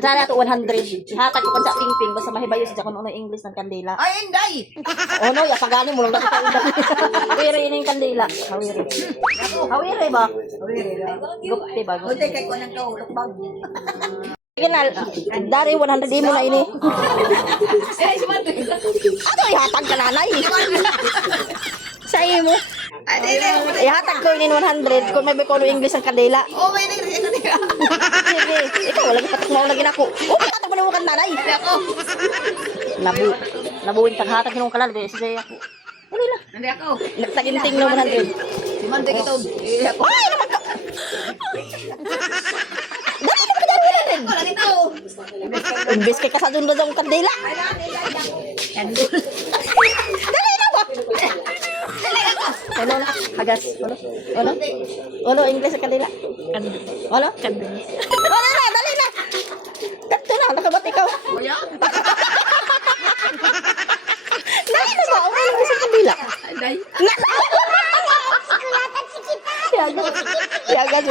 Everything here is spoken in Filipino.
Sana to 100. Ihatag ko pa sa pingping basta mahibayo siya kung ano English ng kandila. Ay, hindi! Oh no, ya pagani mo lang dito sa ulan. Hawiri ini yung kandila. Hawiri. Hawiri ba? Gupti ba? Kunti kay ko nang kaulok bag. Kinal, dari 100 imo na ini. Ano ihatag ka nanay? Sa imo. Ihatag ko ini 100 kung may bekono English ang kandila. Oh, may nagre ko niya. Sige, ikaw lagi patok mo lagi nako. Oh, ihatag mo na mo kan nanay. Ako. Nabuin tag hatag kinong kalal be sige ako. Dali lang. Hindi ako. Nagtaginting na 100. Si Mande ito. Ako. Ay, naman ka. Dali na ka Ako lang ito. Imbes kay kasadun na ang kandila. Kandul. Dali na ba? Ano na? Hagas. Ano English sa kandila? Ano? Kandila. Dali na. Kanto na, nakabat ikaw. Kuya? Dali na ba? Ano English sa kandila? Anday. Yagas. Yagas.